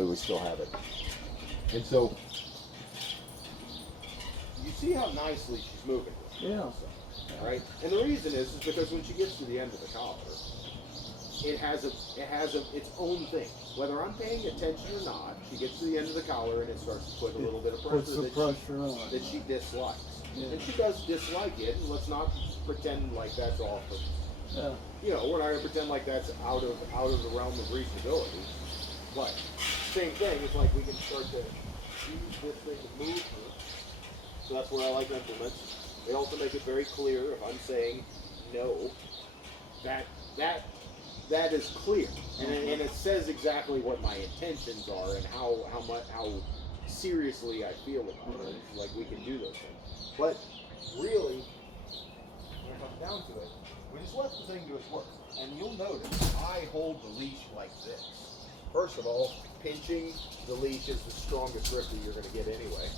unfortunately we still have it. And so you see how nicely she's moving. Yeah. Right? And the reason is because when she gets to the end of the collar, it has its own thing. Whether I'm paying attention or not, she gets to the end of the collar and it starts to put a little bit of pressure that she dislikes. Yeah. And she does dislike it, and let's not pretend like that's off of, Yeah. you know, we're not going to pretend like that's out of the realm of reasonability. But same thing, it's like we can start to use this thing to move her. So that's where I like implements. They also make it very clear if I'm saying no, that is clear, and it says exactly what my intentions are and how seriously I feel about it. Like we can do those things, but really, when it comes down to it, we just let the thing do its work. And you'll notice I hold the leash like this. First of all, pinching the leash is the strongest grip that you're going to get anyway,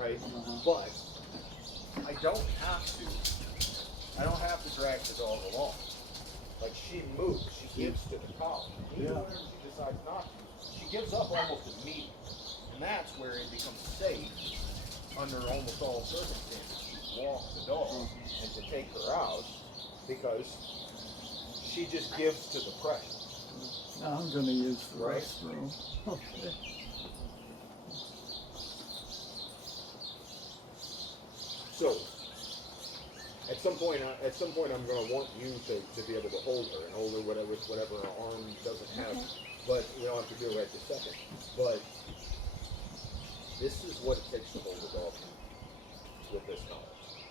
right? But I don't have to drag the dog along. Like she moves, she gives to the collar. Even whenever she decides not to, she gives up almost immediately. And that's where it becomes safe under almost all circumstances to walk the dog and to take her out because she just gives to the pressure. Now I'm going to use the restroom. Okay. So, at some point I'm going to want you to be able to hold her and hold her whatever her arm doesn't have, but we don't have to do it right this second. But this is what it takes to hold the dog with this knowledge,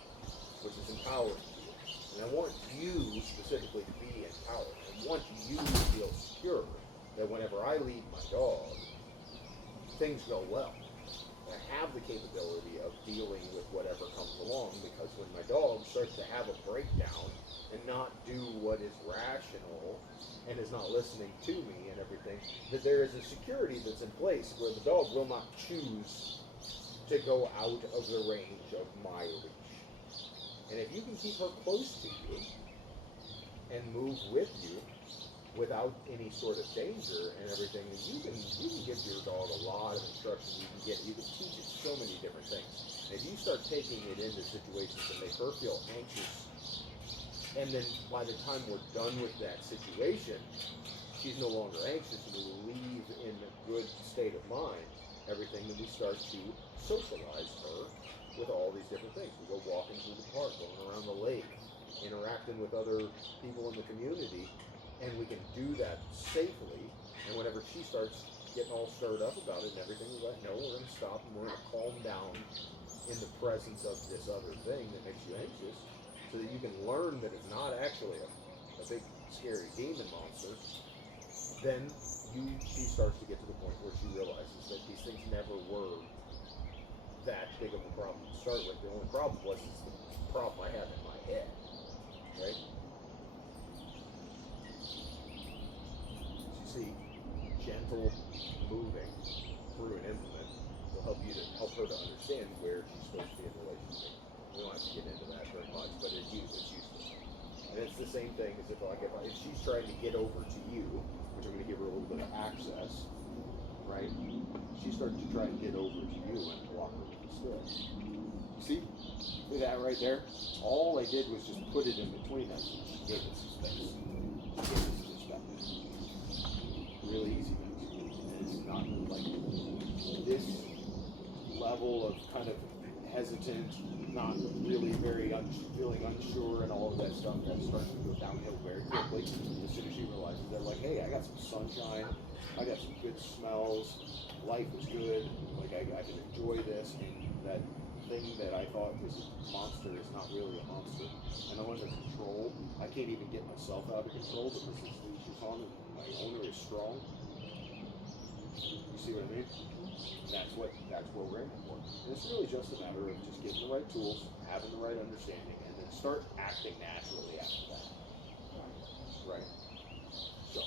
which is empowering to you. And I want you specifically to be empowered. I want you to feel secure that whenever I lead my dog, things go well. I have the capability of dealing with whatever comes along, because when my dog starts to have a breakdown and not do what is rational and is not listening to me and everything, that there is a security that's in place where the dog will not choose to go out of the range of my leash. And if you can keep her close to you and move with you without any sort of danger and everything, you can give your dog a lot of instruction. You can teach it so many different things. And if you start taking it into situations that make her feel anxious, and then by the time we're done with that situation, she's no longer anxious and we leave in a good state of mind, everything, then we start to socialize her with all these different things. We go walking through the park, going around the lake, interacting with other people in the community, and we can do that safely. And whenever she starts getting all stirred up about it and everything, we let no, we're going to stop and we're going to calm down in the presence of this other thing that makes you anxious, so that you can learn that it's not actually a big scary demon monster. Then she starts to get to the point where she realizes that these things never were that big of a problem to start with. The only problem was the problem I have in my head, right? See, gentle moving through an implement will help her to understand where she's supposed to be in relationship. We don't have to get into that very much, but it's useful. And it's the same thing as if she's trying to get over to you, which I'm going to give her a little bit of access, right? She starts to try and get over to you and block her with the stick. See that right there? All I did was just put it in between us. She gave us some space. She gave us some respect. Really easy things. And it's not like this level of kind of hesitant, not really feeling unsure and all of that stuff. That starts to go downhill very quickly as soon as she realizes that, like, hey, I got some sunshine, I got some good smells, life is good, like I can enjoy this, and that thing that I thought was a monster is not really a monster, and I'm under control. I can't even get myself out of control because this leash is on and my owner is strong. You see what I mean? That's what we're aiming for. And it's really just a matter of just getting the right tools, having the right understanding, and then start acting naturally after that. Right. So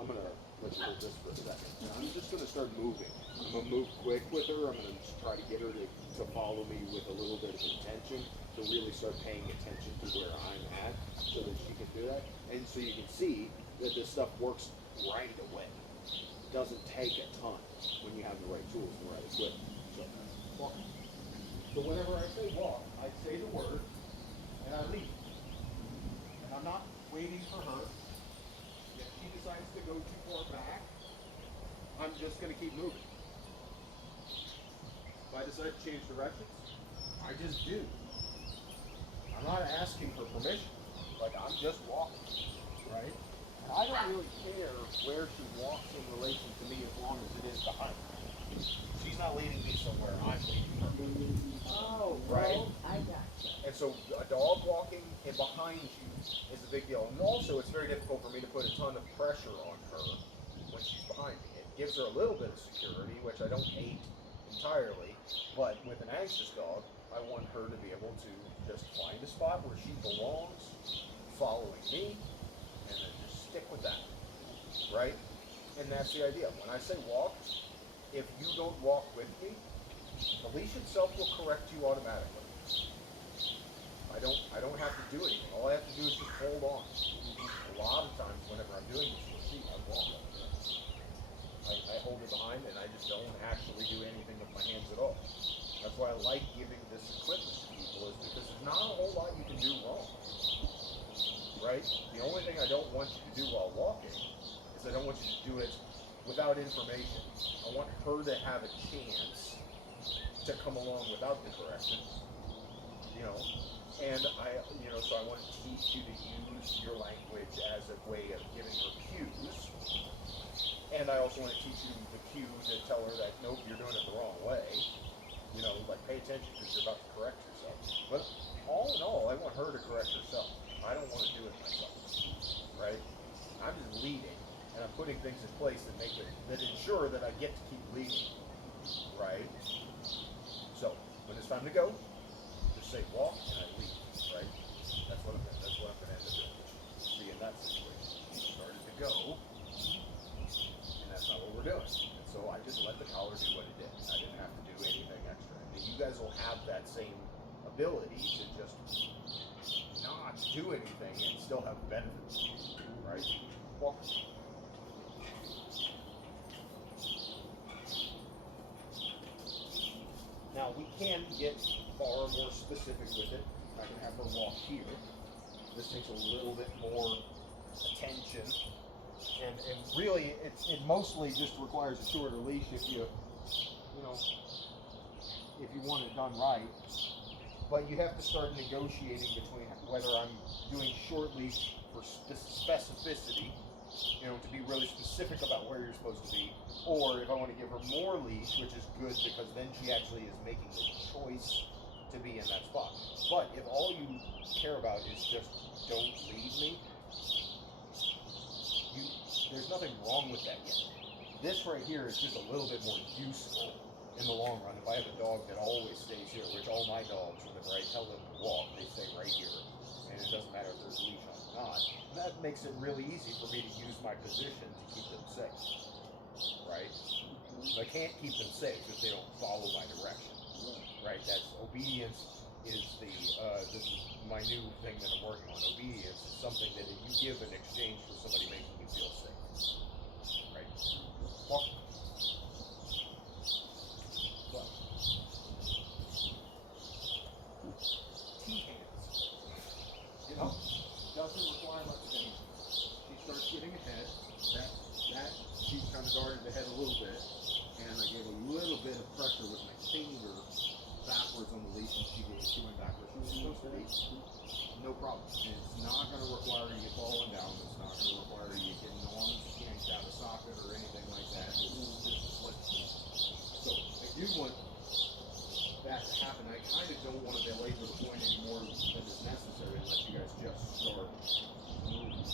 I'm gonna let you hold this for a second. I'm just gonna start moving. I'm gonna move quick with her. I'm gonna just try to get her to follow me with a little bit of intention, to really start paying attention to where I'm at, so that she can do that. And so you can see that this stuff works right away. doesn't take a ton when you have the right tools and the right equipment. So, walk. So whenever I say walk, I say the word and I lead. And I'm not waiting for her. If she decides to go too far back, I'm just going to keep moving. If I decide to change directions, I just do. I'm not asking for permission. Like, I'm just walking, right? And I don't really care where she walks in relation to me as long as it is behind me. She's not leading me somewhere, I'm leading her. Oh, Right. well, I gotcha. And so a dog walking in behind you is a big deal. And also, it's very difficult for me to put a ton of pressure on her when she's behind me. It gives her a little bit of security, which I don't hate entirely. But with an anxious dog, I want her to be able to just find a spot where she belongs, following me, and then just stick with that, right? And that's the idea. When I say walk, if you don't walk with me, the leash itself will correct you automatically. I don't have to do anything. All I have to do is just hold on. A lot of times whenever I'm doing this, you'll see I walk like this. I hold it behind and I just don't actually do anything with my hands at all. That's why I like giving this equipment to people, is because there's not a whole lot you can do wrong. Right? The only thing I don't want you to do while walking is I don't want you to do it without information. I want her to have a chance to come along without the correction. You know, and so I want to teach you to use your language as a way of giving her cues. And I also want to teach you the cue to tell her that, nope, you're doing it the wrong way. You know, like, pay attention because you're about to correct yourself. But all in all, I want her to correct herself. I don't want to do it myself, right? I'm just leading, and I'm putting things in place that ensure that I get to keep leading, right? So, when it's time to go, just say walk and I lead, right? That's what I'm gonna end up doing. See, in that situation, she started to go, and that's not what we're doing. And so I just let the collar do what it did. I didn't have to do anything extra. And you guys will have that same ability to just not do anything and still have benefits, right? Walk. Now we can get far more specific with it. I can have her walk here. This takes a little bit more attention, and really it mostly just requires a shorter leash if you want it done right. But you have to start negotiating between whether I'm doing short leash for specificity, to be really specific about where you're supposed to be, or if I want to give her more leash, which is good because then she actually is making the choice to be in that spot. But if all you care about is just don't leave me, there's nothing wrong with that yet. This right here is just a little bit more useful in the long run. If I have a dog that always stays here, which all my dogs, whenever I tell them to walk, they stay right here, and it doesn't matter if there's a leash on or not, that makes it really easy for me to use my position to keep them safe, right? I can't keep them safe if they don't follow my direction, right? That's obedience is this is my new thing that I'm working on. Obedience is something that you give in exchange for somebody making you feel safe, right? Walk. T-hands. Doesn't require much of anything. She starts getting ahead. That she kind of darted ahead a little bit, and I gave a little bit of pressure with my finger backwards on the leash, and she went back where she was supposed to be. No problem. And it's not going to require you falling down. It's not going to require you getting arms yanked out of socket or anything like that. This is what you need. So I do want that to happen. I kind of don't want to belabor the point anymore than is necessary and let you guys just start moving.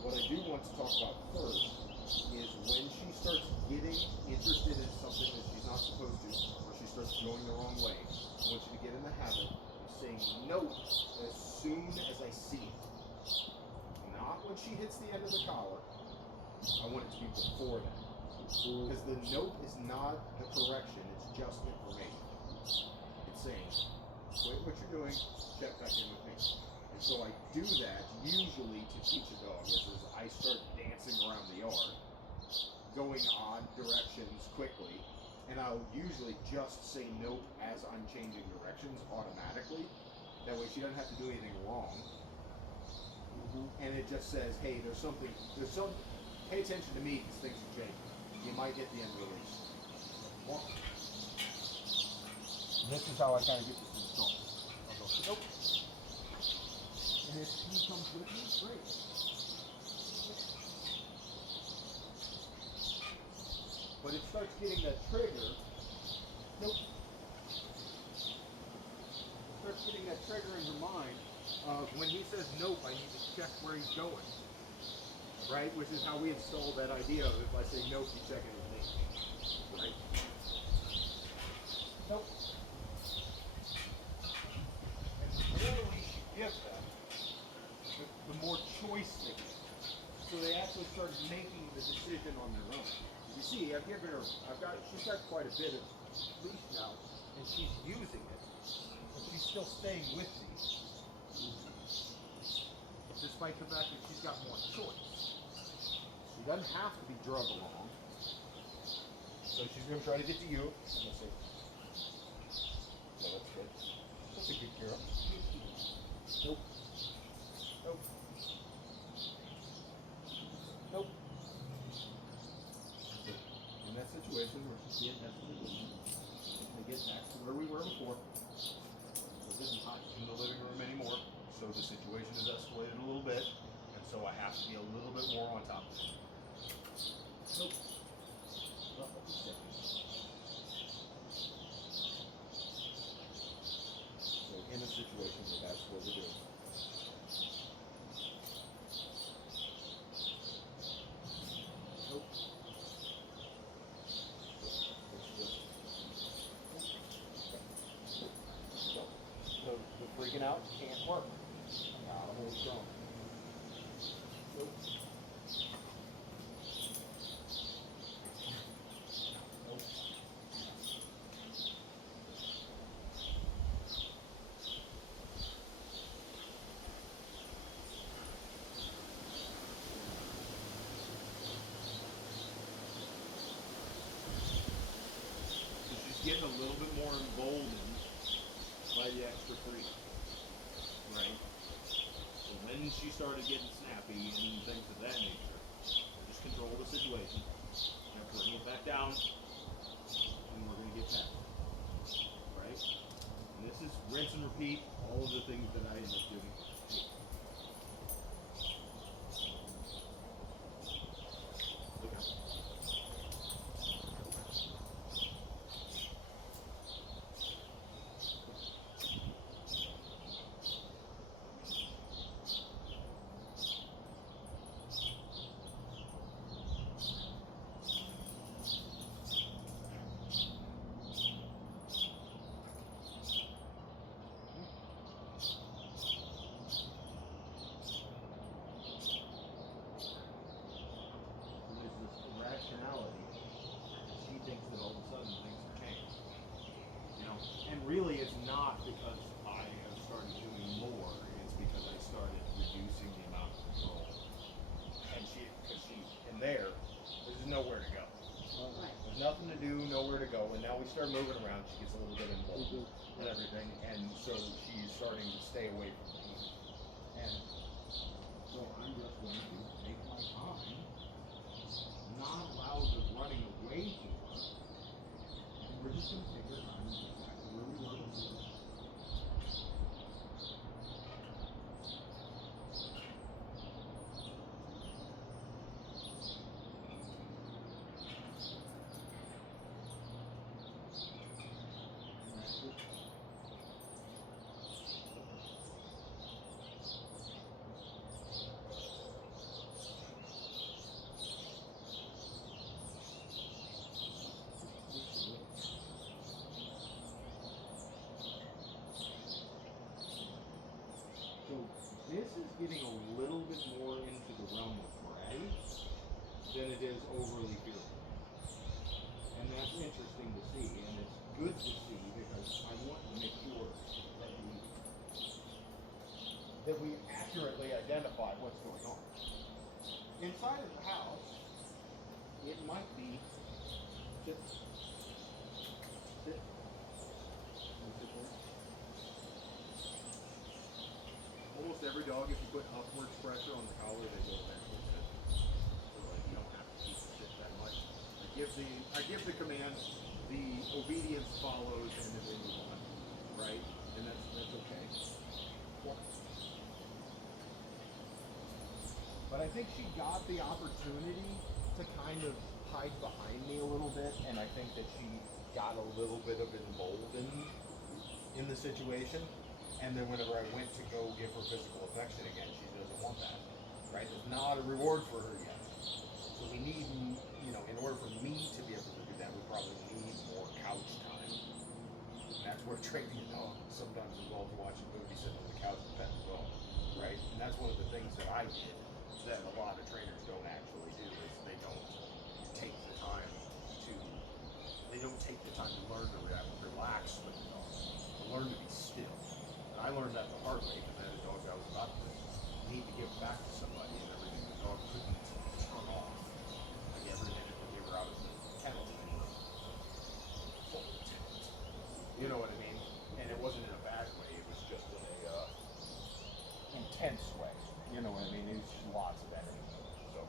What I do want to talk about first is when she starts getting interested in something that she's not supposed to, or she starts going the wrong way, I want you to get in the habit of saying no as soon as I see it. Not when she hits the end of the collar. I want it to be before that. Because the note is not the correction, it's just information. It's saying, quit what you're doing, check back in with me. And so I do that usually to teach a dog as I start dancing around the yard. going odd directions quickly, and I'll usually just say nope as I'm changing directions automatically. That way she doesn't have to do anything wrong. And it just says, hey, there's some, pay attention to me because things are changing. You might get the end release. This is how I kind of get this installed. I'll go, nope. And if he comes with me, great. But it starts getting that trigger. Nope. It starts getting that trigger in her mind of when he says nope, I need to check where he's going. Right? Which is how we installed that idea of if I say nope, you check in with me. Right? Nope. And the more release you give them, the more choice they get. So they actually start making the decision on their own. You see, I've given her, she's got quite a bit of leash now, and she's using it, but she's still staying with me. Despite the fact that she's got more choice. She doesn't have to be drug along. So she's going to try to get to you. I'm going to say, no, that's good. That's a good girl. Nope. Nope. Nope. So in that situation where she's being hesitant, they get back to where we were before. So it isn't hot in the living room anymore. So the situation has escalated a little bit, and so I have to be a little bit more on top of it. Nope. So in a situation where that's what we're doing. Nope. So the freaking out can't work. Now the whole strong. Nope. Nope. So she's getting a little bit more emboldened by the extra freedom. Right? So when she started getting snappy and things of that nature, we'll just control the situation. Now bring it back down, and we're going to get past it. Right? And this is rinse and repeat all of the things that I end up doing. Okay. Rationality. She thinks that all of a sudden things have changed. You know, and really it's not because I have started doing more, it's because I started reducing the amount of control. And because there's nowhere to go. Right. There's nothing to do, nowhere to go, and now we start moving around, she gets a little bit involved and everything, and so she's starting to stay away from me. And so I'm just going to take my time, not allow the running away to her, and we're just going to take our time and get back to where we were before. So this is getting a little bit more into the realm of bratty than it is overly fearful. And that's interesting to see, and it's good to see because I want to make sure that we accurately identify what's going on. Inside of the house, it might be. Sit. Sit. You sit there. Almost every dog, if you put upwards pressure on the collar, they will eventually sit. So like you don't have to keep the sit that much. I give the command, the obedience follows, and then we move on, right? And that's okay. But I think she got the opportunity to kind of hide behind me a little bit, and I think that she got a little bit of emboldened in the situation. And then whenever I went to go give her physical affection again, she doesn't want that, right? There's not a reward for her yet. So we need, in order for me to be able to do that, we probably need more couch time. And that's where training a dog sometimes involves watching movies, sitting on the couch and petting the dog, right? And that's one of the things that I did that a lot of trainers don't actually do is they don't take the time to learn to relax with the dog, to learn to be still. And I learned that the hard way because I had a dog that was about to need to give back to somebody, and everything the dog couldn't turn off. Like every minute that we were out of the kennel, they were full intent. You know what I mean? And it wasn't in a bad way, it was just in a intense way. You know what I mean? It was just lots of energy. So.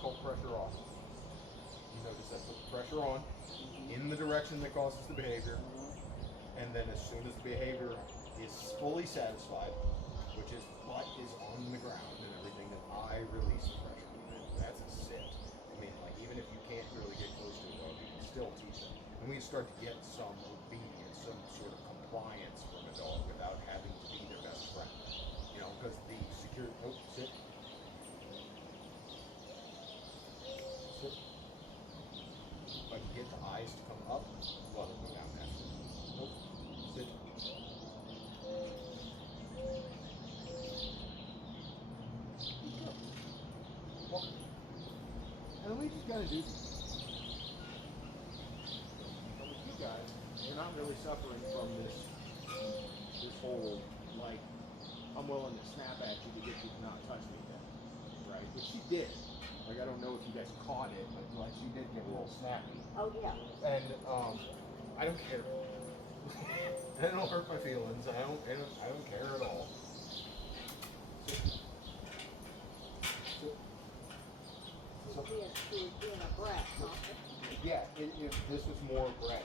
Called pressure off. You notice that puts pressure on in the direction that causes the behavior, and then as soon as the behavior is fully satisfied, which is butt is on the ground and everything, then I release the pressure. And that's a sit. I mean, like even if you can't really get close to a dog, you can still teach them. And we start to get some obedience, some sort of compliance from a dog without having to be their best friend. Because the secure. Oh, sit. Sit. If I can get the eyes to come up, well, they'll go down naturally. Nope. Sit. Walk. And we just gotta do this. But with you guys, you're not really suffering from this whole, like, I'm willing to snap at you to get you to not touch me then, right? Which she did. Like, I don't know if you guys caught it, but like she did get a little snappy. Oh, yeah. And I don't care. I don't hurt my feelings. I don't care at all. She was being a brat, huh? Yeah, this was more Brett.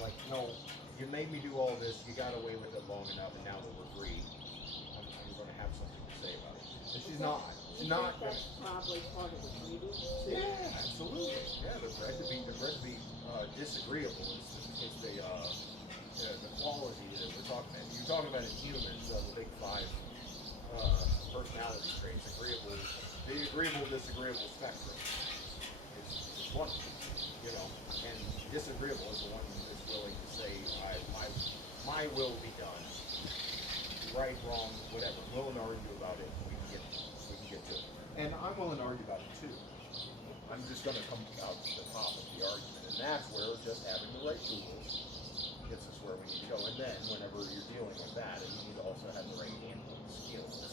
Like, no, you made me do all this. You got away with it long enough, and now that we're free, I'm going to have something to say about it. And she's not. She's not. That's probably part of the breeding. Yeah, absolutely. Yeah, they're bred to be disagreeable. It's the quality that we're talking about. You're talking about in humans, the big five personality traits: the agreeable, disagreeable spectrum. It's one, and disagreeable is the one that's willing to say, my will be done, right, wrong, whatever. I'm willing to argue about it. We can get to it, and I'm willing to argue about it too. I'm just going to come out to the top of the argument, and that's where just having the right tools gets us where we need to go. And then, whenever you're dealing with that, you need to also have the right handling skills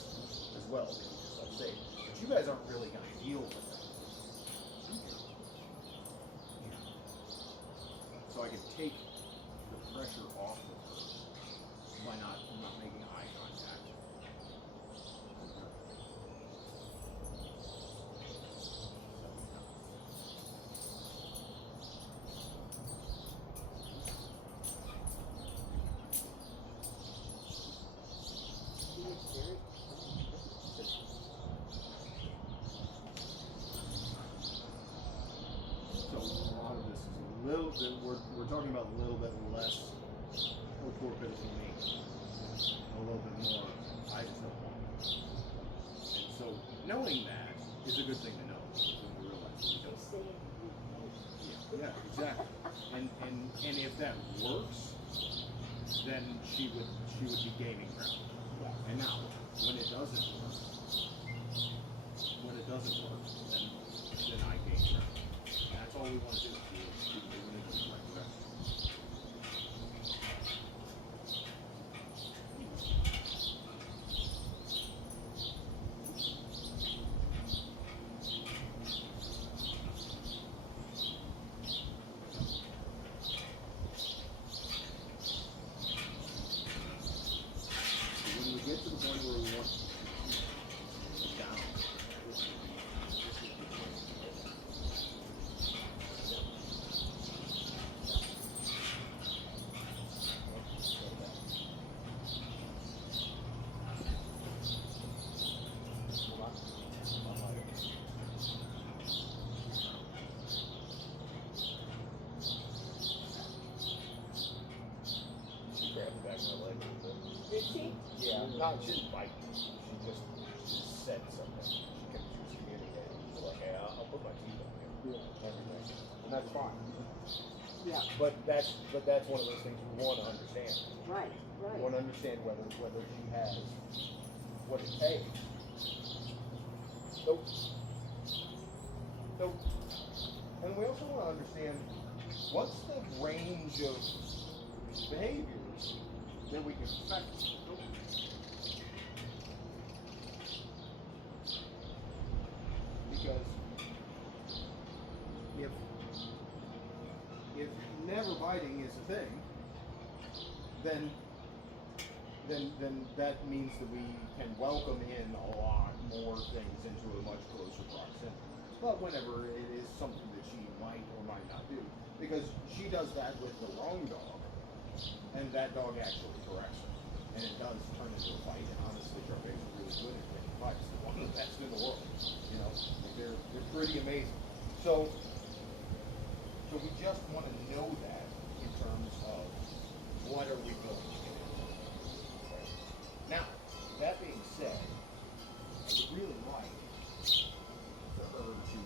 as well to keep yourself safe. But you guys aren't really going to deal with that. So I can take the pressure off of her by not making eye contact. So a lot of this is a little bit, we're talking about a little bit less, oh poor pitiful me, a little bit more, I just don't want it. And so knowing that is a good thing to know, when we realize that we don't. Yeah, exactly. And if that works, then she would be gaining ground. And now, when it doesn't work, then I gain ground. And that's all we want to do is keep moving in the right direction. point where we want down. She grabbed the back of my leg a little bit. Did she? Yeah, not she didn't bite me. She just said something. She was communicating. She's like, hey, I'll put my teeth on you. Yeah. Everything. And that's fine. Yeah. But that's one of those things we want to understand. Right, We right. want to understand whether she has what it takes. Nope. Nope. And we also want to understand what's the range of behaviors that we can expect. Nope. Because if never biting is a thing, then that means that we can welcome in a lot more things into a much closer proximity. But whenever it is something that she might or might not do, because she does that with the wrong dog, and that dog actually corrects her, and it does turn into a fight. And honestly, Sharpei's are really good at picking fights. They're one of the best in the world. You know, like they're pretty amazing. So we just want to know that in terms of what are we going to do. Okay. Now, that being said, I would really like for her to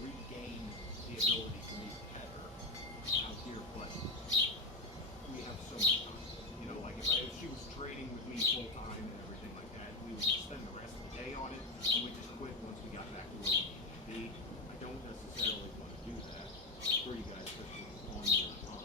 regain the ability for me to pet her out here, but we have so much time. You know, like if she was training with me full time and everything like that, we would spend the rest of the day on it, and we just quit once we got back to where we needed to be. I don't necessarily want to do that for you guys, especially on your time.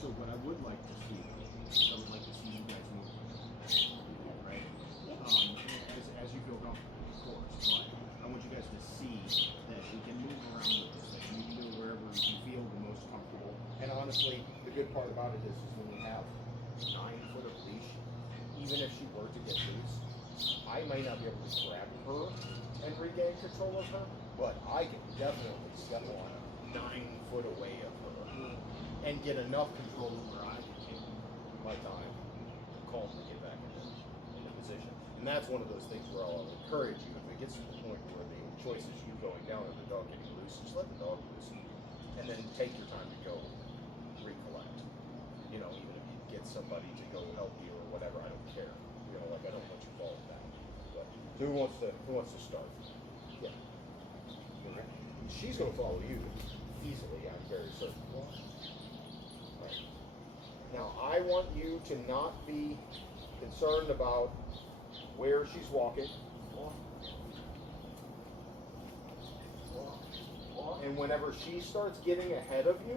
So what I would like to see, I would like to see you guys move, right? As you feel comfortable, of course. But I want you guys to see that we can move around with this thing. You can do it wherever you feel the most comfortable. And honestly, the good part about it is when we have 9 foot of leash, even if she were to get loose, I might not be able to grab her and regain control of her, but I can definitely step on 9 foot away of her and get enough control where I can take my time, calmly get back into position. And that's one of those things where I'll encourage you, if it gets to the point where the choice is you going down and the dog getting loose, just let the dog loose. And then take your time to go recollect. You know, even if you get somebody to go help you or whatever, I don't care. You know, like I don't want you falling down. But so who wants to start? Yeah. Okay. She's gonna follow you easily, I'm very certain. Right. Now I want you to not be concerned about where she's walking. And whenever she starts getting ahead of you,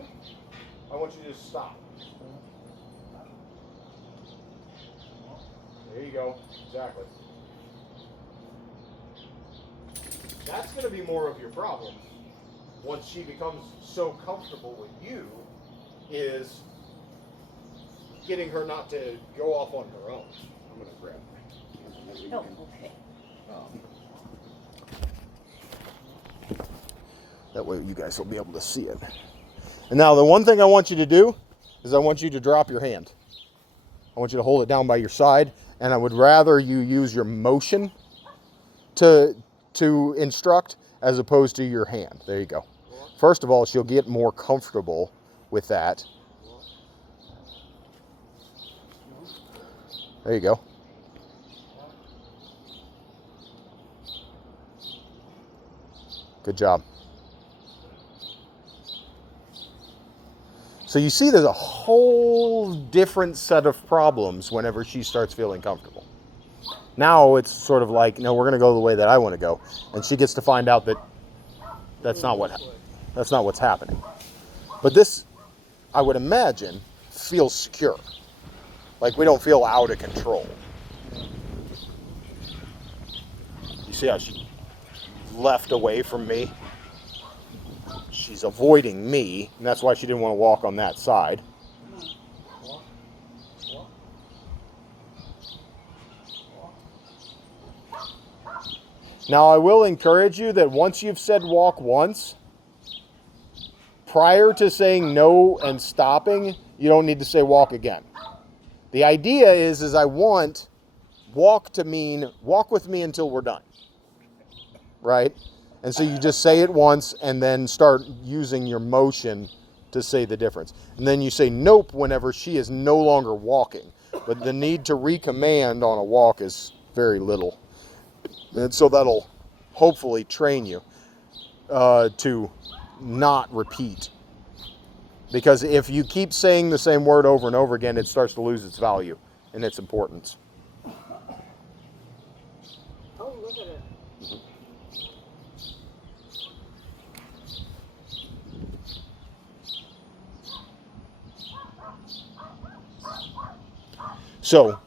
I want you to stop. There you go. Exactly. That's going to be more of your problem once she becomes so comfortable with you, is getting her not to go off on her own. I'm going to grab her. Oh, okay. That way you guys will be able to see it. And now the one thing I want you to do is I want you to drop your hand. I want you to hold it down by your side, and I would rather you use your motion to instruct as opposed to your hand. There you go. First of all, she'll get more comfortable with that. There you go. Good job. So you see there's a whole different set of problems whenever she starts feeling comfortable. Now it's sort of like, no, we're going to go the way that I want to go. And she gets to find out that That's not what's happening. But this, I would imagine, feels secure. Like we don't feel out of control. You see how she left away from me? She's avoiding me, and that's why she didn't want to walk on that side. Now I will encourage you that once you've said walk once, prior to saying no and stopping, you don't need to say walk again. The idea is I want walk to mean walk with me until we're done, right? And so you just say it once and then start using your motion to say the difference. And then you say nope whenever she is no longer walking. But the need to recommand on a walk is very little. And so that'll hopefully train you to not repeat. Because if you keep saying the same word over and over again, it starts to lose its value and its importance. Oh, look at her. So,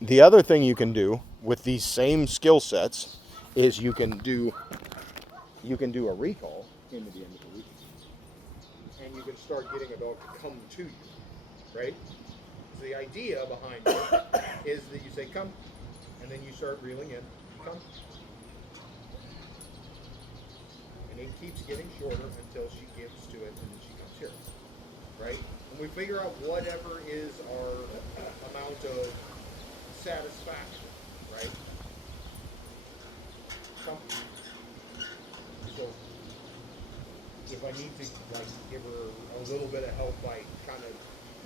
the other thing you can do with these same skill sets is you can do a recall into the end of the week. And you can start getting a dog to come to you, right? So the idea behind it is that you say come, and then you start reeling in, come. And it keeps getting shorter until she gives to it and then she comes here, right? And we figure out whatever is our amount of satisfaction, right? Come. So if I need to like give her a little bit of help by kind of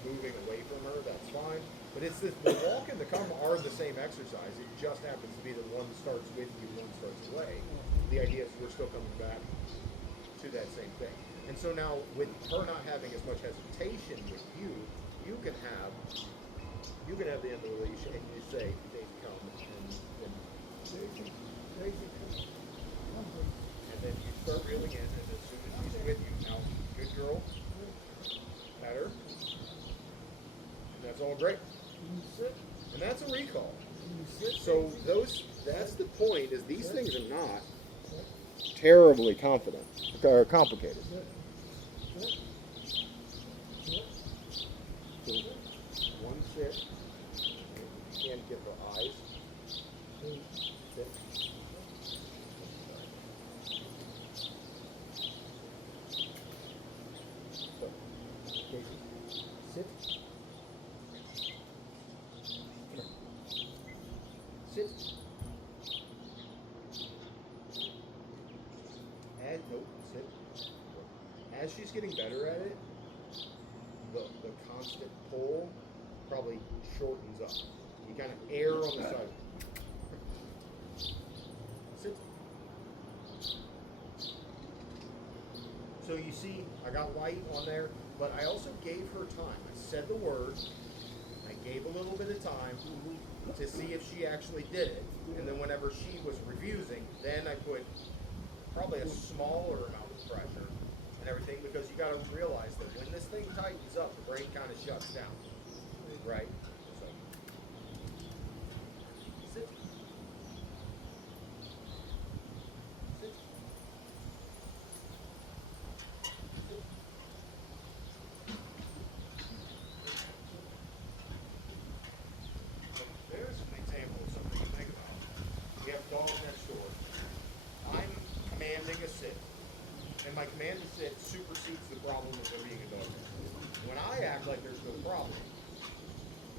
moving away from her, that's fine. But it's this, the walk and the come are the same exercise. It just happens to be that one starts with you, one starts away. The idea is we're still coming back to that same thing. And so now with her not having as much hesitation with you, you can have the end of the leash and you say, Daisy, come, and then you start reeling in, and as soon as she's with you, now, good girl, pat her, and that's all great. And that's a recall. So that's the point, is these things are not terribly complicated. So, one sit, you can't get her eyes. Sit. So, Casey, sit. Sit. Sit. As she's getting better at it, the constant pull probably shortens up. You kind of err on the side. Sit. So you see, I got light on there, but I also gave her time. I said the word, I gave a little bit of time to see if she actually did it. And then whenever she was refusing, then I put probably a smaller amount of pressure and everything, because you got to realize that when this thing tightens up, the brain kind of shuts down, right? So, sit. Sit. There's an example of something you think about. You have dogs next door. I'm commanding a sit. And my command to sit supersedes the problem of there being a dog next door. When I act like there's no problem,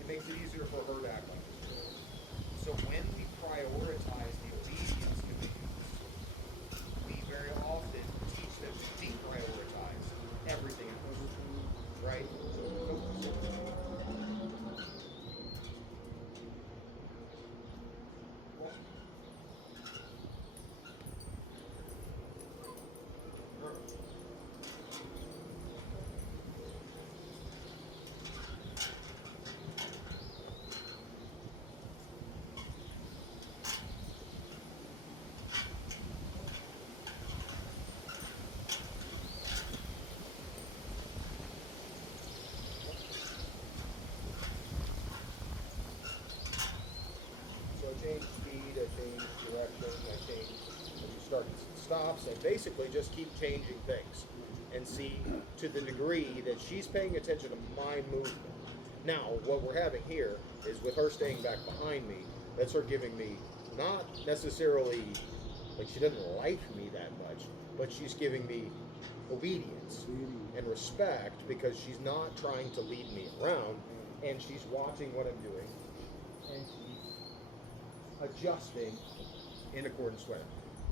it makes it easier for her to act like there's no problem. So when we prioritize the obedience commands, we very often teach them to deprioritize everything else. Right? So focus. stops and basically just keep changing things and see to the degree that she's paying attention to my movement. Now, what we're having here is with her staying back behind me, that's her giving me not necessarily, like she doesn't like me that much, but she's giving me obedience and respect because she's not trying to lead me around, and she's watching what I'm doing, and she's adjusting in accordance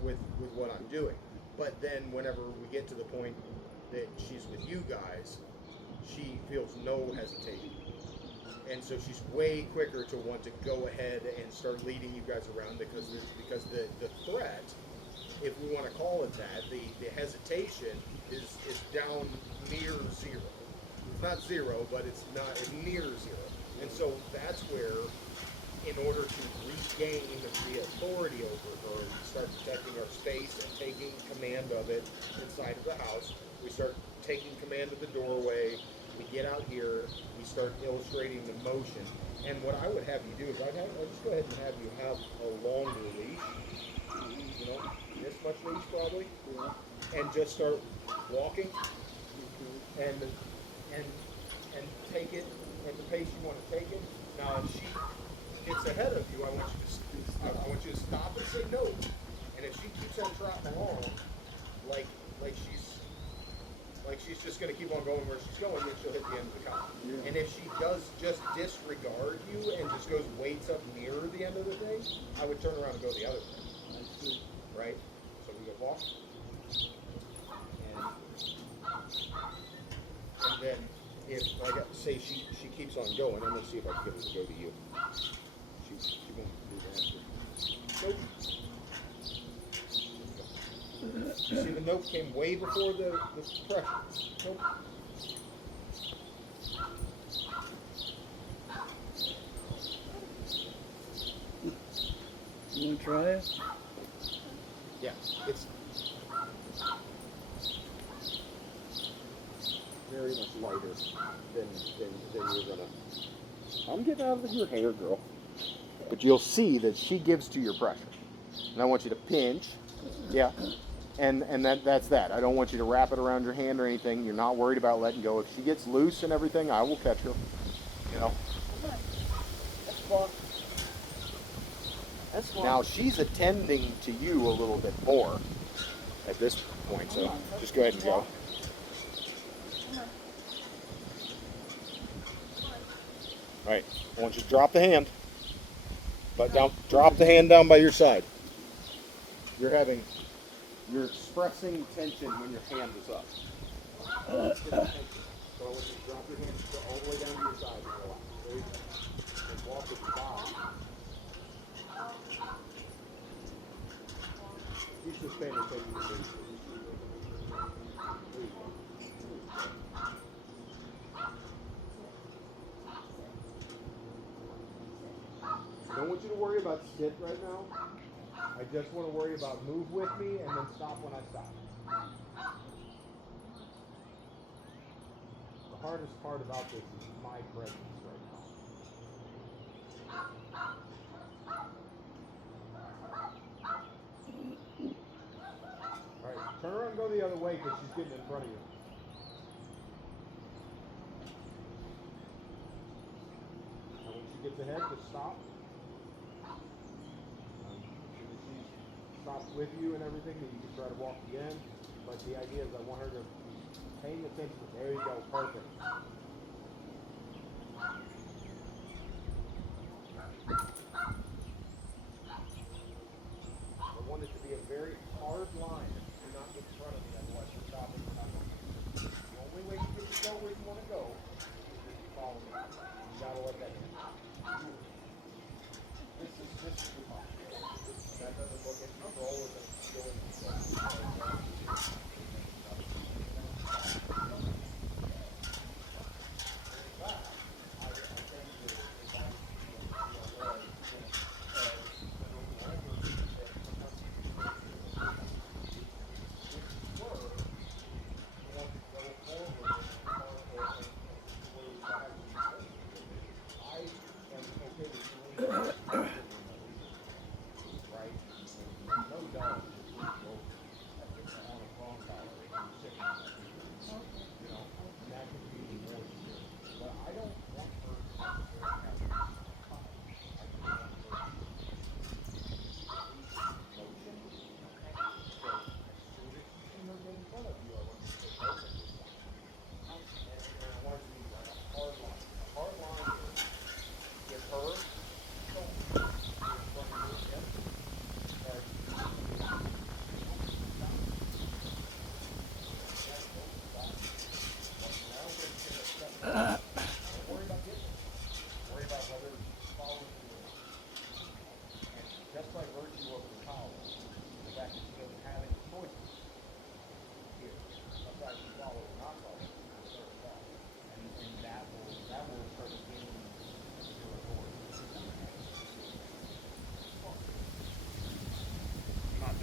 with what I'm doing. But then whenever we get to the point that she's with you guys, she feels no hesitation. And so she's way quicker to want to go ahead and start leading you guys around because the threat, if we want to call it that, the hesitation is down near zero. It's not zero, but it's near zero. And so that's where, in order to regain the authority over her, we start protecting our space and taking command of it inside of the house. We start taking command of the doorway. We get out here. We start illustrating the motion. And what I would have you do is I'd just go ahead and have you have a longer leash, you know, this much leash probably, and just start walking and take it at the pace you want to take it. Now, if she gets ahead of you, I want you to stop and say no. And if she keeps on trotting along, like she's just going to keep on going where she's going, then she'll hit the end of the column. Yeah. And if she does just disregard you and just goes waits up near the end of the thing, I would turn around and go the other way. Right? So we go walk. And then if, like I say, she keeps on going, I'm going to see if I can get her to go to you. She won't do that. Nope. You see the note came way before the pressure. Nope. You want to try it? Yeah, it's very much lighter than you're gonna. I'm getting out of your hair, girl. But you'll see that she gives to your pressure. And I want you to pinch. Yeah. And that's that. I don't want you to wrap it around your hand or anything. You're not worried about letting go. If she gets loose and everything, I will catch her. You know. That's fun. That's fun. Now she's attending to you a little bit more at this point, so just go ahead and go. All right. I want you to drop the hand. But down, drop the hand down by your side. You're expressing tension when your hand is up. So I want you to drop your hand all the way down to your side and relax. There you go. And walk with the body. She's just paying attention to me. There you go. I don't want you to worry about sit right now. I just want to worry about move with me and then stop when I stop. The hardest part about this is my presence right now. Alright, turn around and go the other way because she's getting in front of you. Now when she gets ahead, just stop. Stops with you and everything, that you can try to walk again. But the idea is I want her to be paying attention. There you go, perfect. I want it to be a very hard line. Do not get in front of me, otherwise you're stopping. The only way you get to go where you want to go is if you follow me. You gotta let that in. This is too hard. That doesn't look at control or the feeling.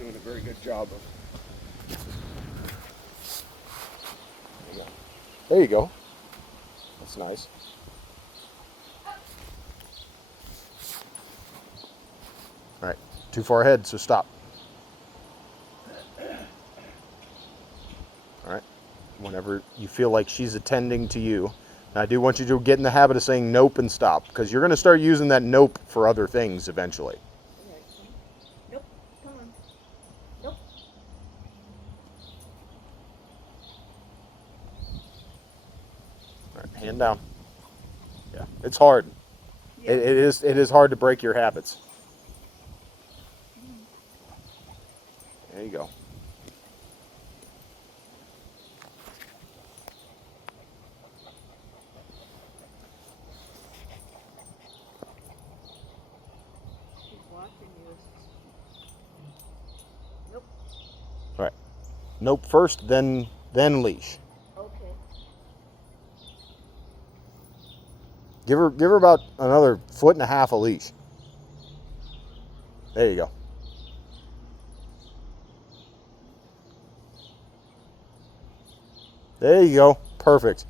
doing a very good job of. There you go. That's nice. All right, too far ahead, so stop. All right, whenever you feel like she's attending to you. And I do want you to get in the habit of saying nope and stop, because you're going to start using that nope for other things eventually. Nope, come on. Nope. All right, hand down. Yeah, it's hard. Yeah. It is hard to break your habits. There you go. She's watching you. Nope. All right. Nope first, then leash. Okay. Give her about another 1.5 foot of leash. There you go. There you go. Perfect.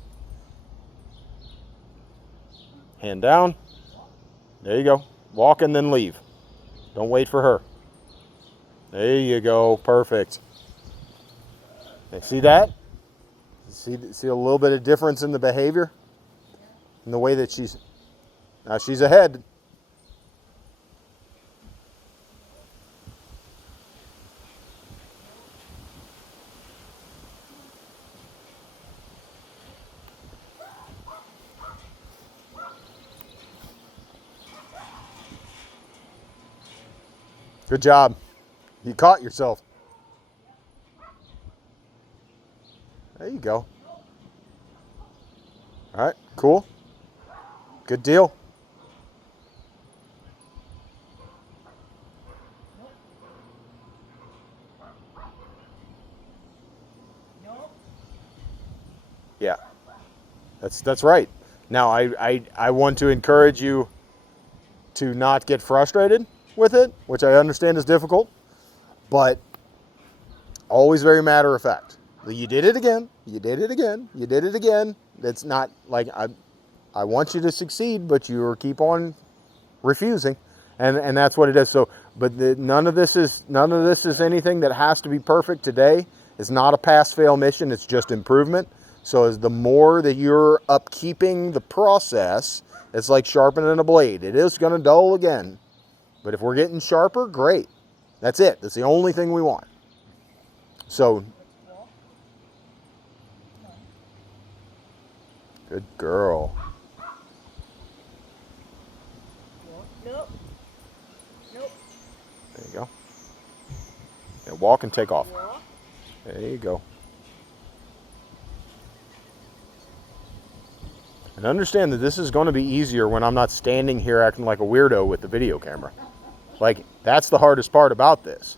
Hand down. There you go. Walk and then leave. Don't wait for her. There you go. Perfect. Okay, see that? See a little bit of difference in the behavior? In the way that she's ahead. Good job. You caught yourself. There you go. All right, cool. Good deal. Nope. Yeah, that's right. Now I want to encourage you to not get frustrated with it, which I understand is difficult, but always very matter of fact. You did it again. You did it again. You did it again. It's not like I want you to succeed, but you keep on refusing, and that's what it is. So, but none of this is anything that has to be perfect today. It's not a pass-fail mission. It's just improvement. So, as the more that you're upkeeping the process, it's like sharpening a blade. It is going to dull again, but if we're getting sharper, great. That's it. That's the only thing we want. So, good girl. Nope. Nope. There you go. Yeah, walk and take off. Walk. There you go. And understand that this is going to be easier when I'm not standing here acting like a weirdo with the video camera. Like, that's the hardest part about this.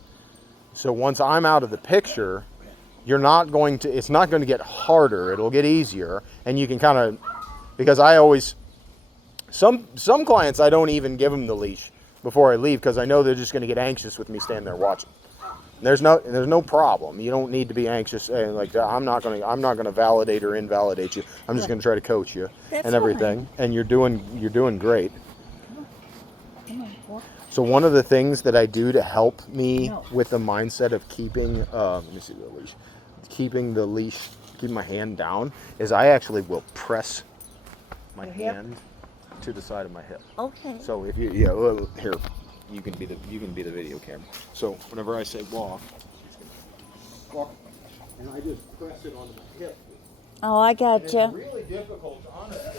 So once I'm out of the picture, it's not going to get harder. It'll get easier. And you can kind of, because I always, some clients, I don't even give them the leash before I leave, because I know they're just going to get anxious with me standing there watching. There's no problem. You don't need to be anxious. Like, I'm not gonna validate or invalidate you. I'm just gonna try to coach you and everything. Fine. And you're doing great. Come on, walk. So one of the things that I do to help me with the mindset of keeping, let me see the leash, keeping my hand down, is I actually will press my hand to the side of my hip. Okay. So if you, here, you can be the video camera. So whenever I say walk, and I just press it onto my hip. Oh, I And gotcha. it's really difficult, honestly.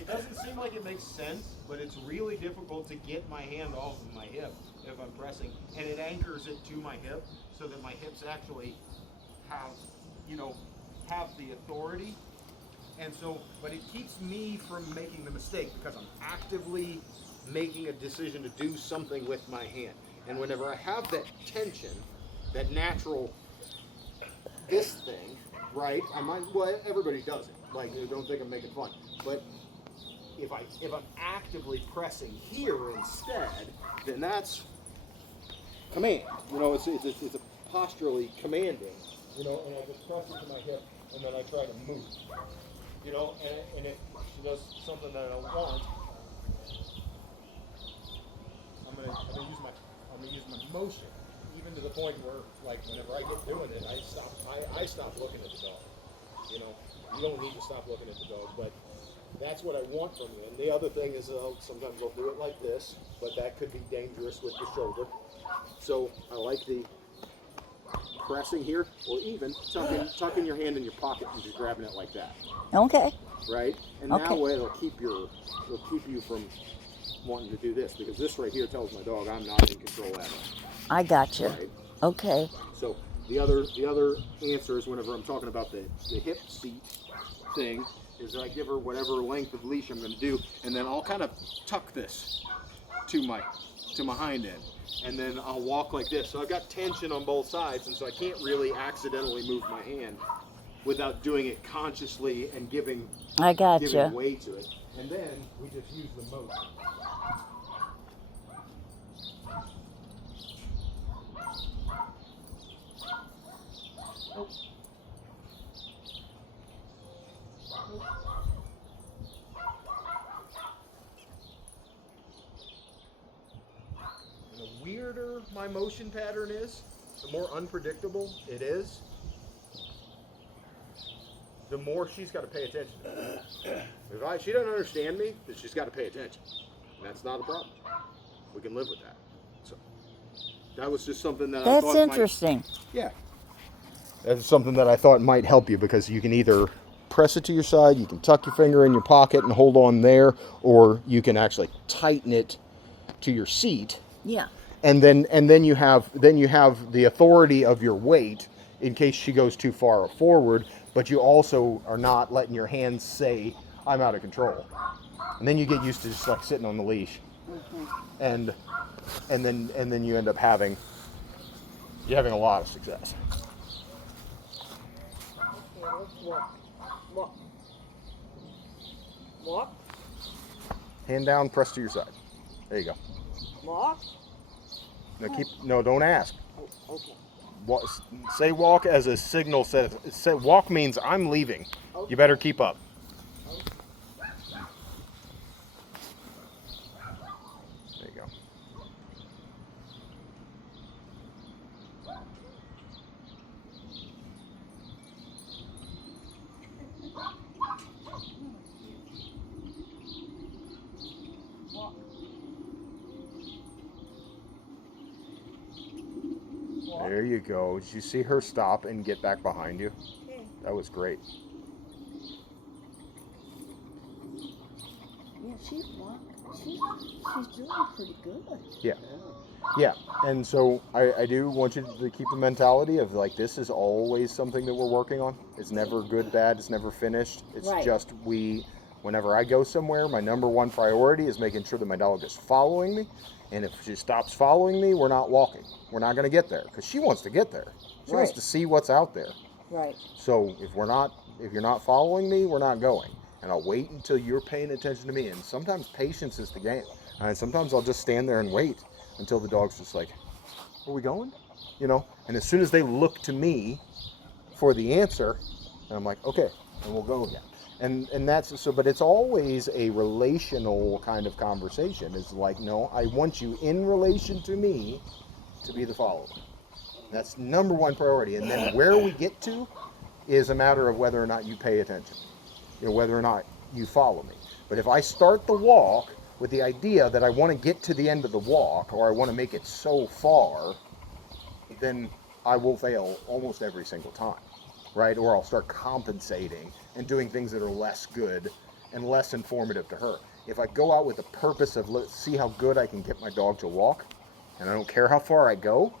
It doesn't seem like it makes sense, but it's really difficult to get my hand off of my hip if I'm pressing, and it anchors it to my hip so that my hips actually have the authority. And so, but it keeps me from making the mistake because I'm actively making a decision to do something with my hand. And whenever I have that tension, that natural, this thing, right? Everybody does it. Like, don't think I'm making fun. But if I'm actively pressing here instead, then that's command. It's a posturally commanding, you know, and I just press it to my hip, and then I try to move, you know, and if she does something that I don't want, I'm gonna use my motion, even to the point where, like, whenever I get doing it, I stop looking at the dog. You know, you don't need to stop looking at the dog, but that's what I want from you. And the other thing is, sometimes I'll do it like this, but that could be dangerous with the shoulder. So I like the pressing here, or even tucking your hand in your pocket and just grabbing it like that. Okay. Right? And Okay. that way it'll keep you from wanting to do this, because this right here tells my dog I'm not in control at all. I gotcha. Right? Okay. So the other answer is, whenever I'm talking about the hip seat thing, is that I give her whatever length of leash I'm going to do, and then I'll kind of tuck this to my hind end, and then I'll walk like this. So I've got tension on both sides, and so I can't really accidentally move my hand without doing it consciously and giving I gotcha. weight to it. And then we just use the motion. Nope. Nope. And the weirder my motion pattern is, the more unpredictable it is, the more she's got to pay attention to me. If she doesn't understand me, then she's got to pay attention. And that's not a problem. We can live with that. So that was just something that I thought That's interesting. yeah. That's something that I thought might help you, because you can either press it to your side, you can tuck your finger in your pocket and hold on there, or you can actually tighten it to your seat. Yeah. And then you have the authority of your weight in case she goes too far forward, but you also are not letting your hands say, I'm out of control. And then you get used to just like sitting on the leash. Mm-hmm. And then you end up having a lot of success. Okay, let's walk. Walk. Walk. Hand down, press to your side. There you go. Walk. No, don't ask. Oh, okay. Say walk as a signal. Say walk means I'm leaving. Okay. You better keep up. There you go. Walk. There you go. Did you see her stop and get back behind you? Okay. That was great. Yeah, she's doing pretty good. Yeah. And so I do want you to keep the mentality of, like, this is always something that we're working on. It's never good, bad. It's never finished. It's Right. just whenever I go somewhere, my number one priority is making sure that my dog is following me. And if she stops following me, we're not walking. We're not going to get there, because she wants to get there. She wants Right. to see what's out there. Right. So if you're not following me, we're not going. And I'll wait until you're paying attention to me. And sometimes patience is the game. And sometimes I'll just stand there and wait until the dog's just like, are we going? You know? And as soon as they look to me for the answer, I'm like, okay, and we'll go again. And that's so, but it's always a relational kind of conversation. It's like, no, I want you in relation to me to be the follower. That's number one priority. And then where we get to is a matter of whether or not you pay attention, you know, whether or not you follow me. But if I start the walk with the idea that I want to get to the end of the walk, or I want to make it so far, then I will fail almost every single time, right? Or I'll start compensating and doing things that are less good and less informative to her. If I go out with the purpose of, let's see how good I can get my dog to walk, and I don't care how far I go,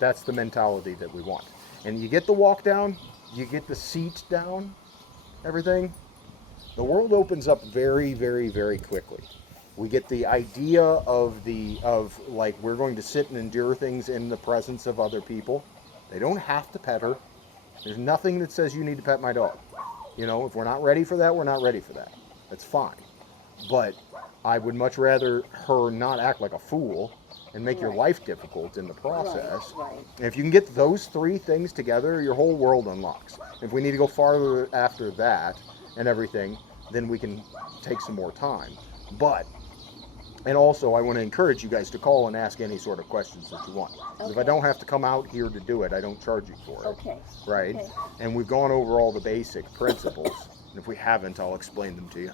that's the mentality that we want. And you get the walk down, you get the seat down, everything, the world opens up very, very, very quickly. We get the idea of like, we're going to sit and endure things in the presence of other people. They don't have to pet her. There's nothing that says you need to pet my dog. You know, if we're not ready for that, we're not ready for that. That's fine. But I would much rather her not act like a fool and make your Right. life difficult in the process. Right. And if you can get those three things together, your whole world unlocks. If we need to go farther after that and everything, then we can take some more time. But, and also I want to encourage you guys to call and ask any sort of questions that you want. 'Cause if I Okay. don't have to come out here to do it, I don't charge you for it. Okay. Right? Okay. And we've gone over all the basic principles. And if we haven't, I'll explain them to you.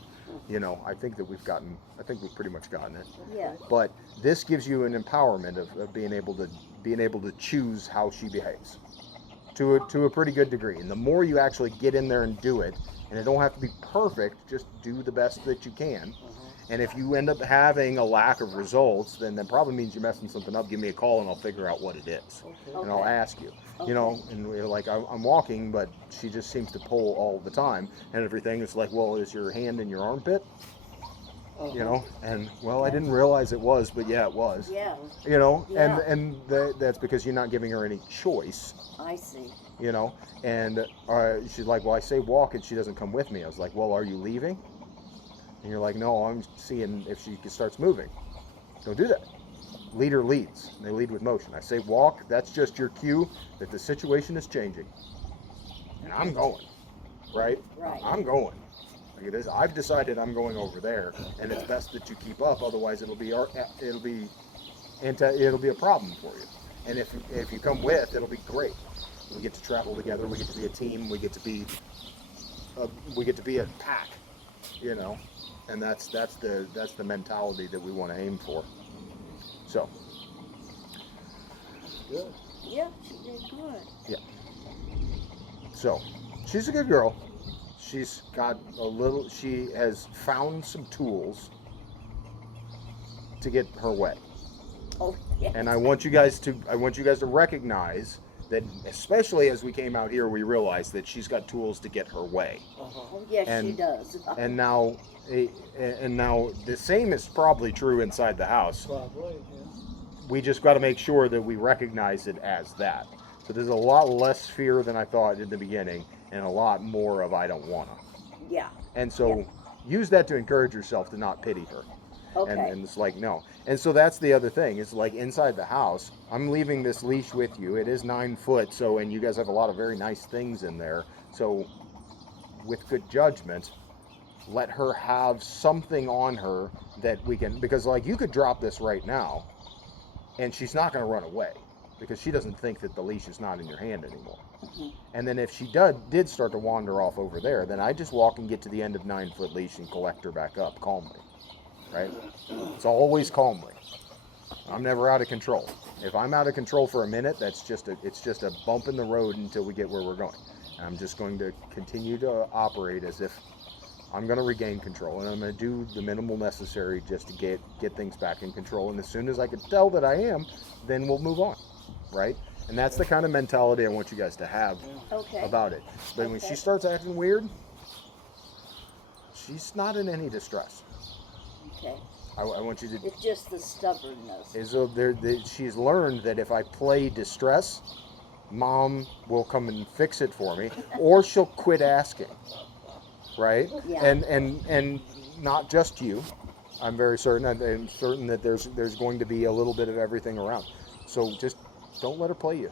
You know, I think we've pretty much gotten it. Yeah. But this gives you an empowerment of being able to choose how she behaves to a pretty good degree. And the more you actually get in there and do it, and it don't have to be perfect, just do the best that you can. And if you end up having a lack of results, then that probably means you're messing something up. Give me a call and I'll figure out what it is. And I'll Okay. ask you. You know, and we're like, I'm walking, but she just seems to pull all the time and everything. It's like, well, is your hand in your armpit? You know, and well, I didn't realize it was, but yeah, it was. Yeah. You know, Yeah. and that's because you're not giving her any choice. I see. You know, and she's like, well, I say walk, and she doesn't come with me. I was like, well, are you leaving? And you're like, no, I'm seeing if she starts moving. Don't do that. Leader leads. They lead with motion. I say walk. That's just your cue that the situation is changing. And I'm going. Right? Right. I'm going. Like it is. I've decided I'm going over there, and it's best that you keep up. Otherwise, it'll be a problem for you. And if you come with, it'll be great. We get to travel together. We get to be a team. We get to be a pack. You know. And that's the mentality that we want to aim for. So. Good. Yeah, she did good. Yeah. So, she's a good girl. She has found some tools to get her way. Oh, yeah. And I want you guys to recognize that, especially as we came out here, we realized that she's got tools to get her way. Oh, yes, she does. And now the same is probably true inside the house. Probably, yeah. We just got to make sure that we recognize it as that. So there's a lot less fear than I thought in the beginning, and a lot more of I don't wanna. Yeah. And so use that to encourage yourself to not pity her. Okay. And it's like, no. And so that's the other thing. It's like inside the house, I'm leaving this leash with you. It is 9 foot, so, and you guys have a lot of very nice things in there. So with good judgment, let her have something on her that we can, because like you could drop this right now and she's not going to run away because she doesn't think that the leash is not in your hand anymore. Mhm. And then if she did start to wander off over there, then I just walk and get to the end of 9 foot leash and collect her back up calmly, right? It's always calmly. I'm never out of control. If I'm out of control for a minute, it's just a bump in the road until we get where we're going. And I'm just going to continue to operate as if I'm going to regain control, and I'm going to do the minimal necessary just to get things back in control. And as soon as I can tell that I am, then we'll move on, right? And that's the kind of mentality I want you guys to have about it. But when she starts acting weird, she's not in any distress. Okay. I want you to. It's just the stubbornness. She's learned that if I play distress, Mom will come and fix it for me, or she'll quit asking. Right? Yeah. And not just you. I'm very certain. I'm certain that there's going to be a little bit of everything around. So just don't let her play you.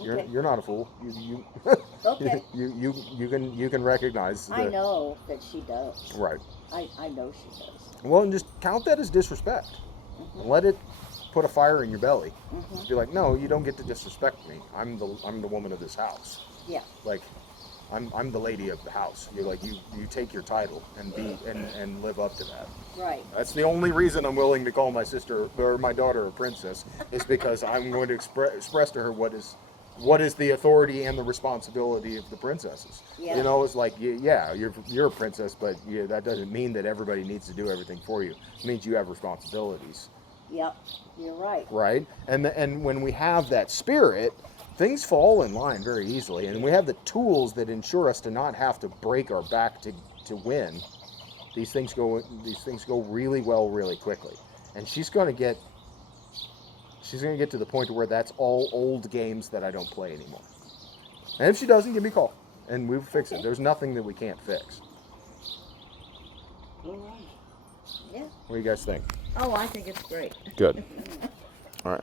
Okay. You're not a fool. You Okay. you can recognize. I know that she does. Right. I know she does. Well, and just count that as disrespect. Mhm. Let it put a fire in your belly. Mhm. Just be like, no, you don't get to disrespect me. I'm the woman of this house. Yeah. Like, I'm the lady of the house. You're like you take your title and live up to that. Right. That's the only reason I'm willing to call my sister or my daughter a princess is because I'm going to express to her what is the authority and the responsibility of the princesses. Yeah. You know, it's like yeah, you're a princess, but that doesn't mean that everybody needs to do everything for you. It means you have responsibilities. Yep. You're right. Right? And when we have that spirit, things fall in line very easily, and we have the tools that ensure us to not have to break our back to win. These things go really well really quickly, and she's going to get to the point where that's all old games that I don't play anymore. And if she doesn't, give me a call and we'll fix it. There's nothing that we can't fix. All right. Yeah. What do you guys think? Oh, I think it's great. Good. All right.